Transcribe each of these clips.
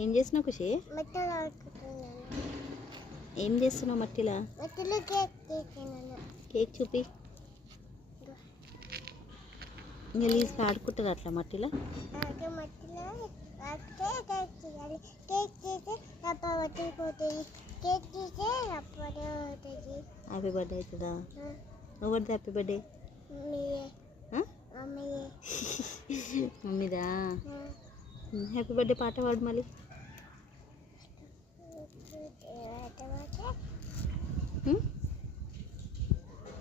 ఏం చేస్తున్నావు ఖుషి? ఏం చేస్తున్నావు మట్టిలా? కేక్ చూపి. ఇంకా లీజ్కి ఆడుకుంటారు అట్లా మట్టిలో. హ్యాపీ బర్త్డే అవుతుందా? ఎవరిది హ్యాపీ బర్త్డే? మమ్మీదా. హ్యాపీ బర్త్డే పాట పాడు మళ్ళీ.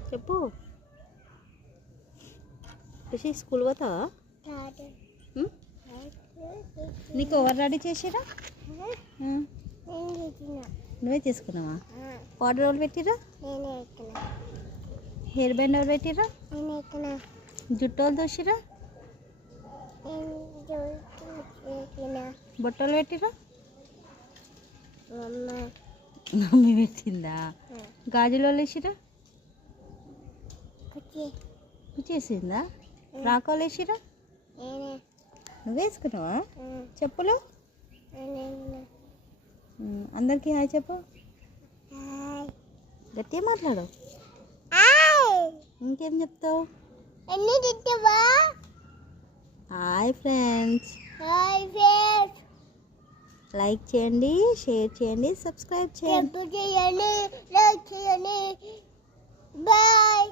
చెప్పు ఖుషి. స్కూల్ పోతావా? నీకు ఎవరు రెడీ చేసిరా? నువ్వే చేసుకున్నావా? పౌడర్ ఎవరు పెట్టిరా? హెయిర్ బ్యాండ్ ఎవరు పెట్టిరా? జుట్టు వాళ్ళు దోసిరా? బొట్టలు పెట్టిరా? మమ్మీ పెట్టిందా? గాజులు వాళ్ళు వేసిరా? కుచ్చేసిందా? రాకోలు వేసిరా? నువ్వు వేసుకున్నావా? చెప్పులు అందరికీ హాయ్ చెప్పు. గట్టిగా మాట్లాడు. ఇంకేం చెప్తావు? Hi friends. లైక్ చేయండి, షేర్ చేయండి, సబ్స్క్రైబ్ చేయండి. బాయ్.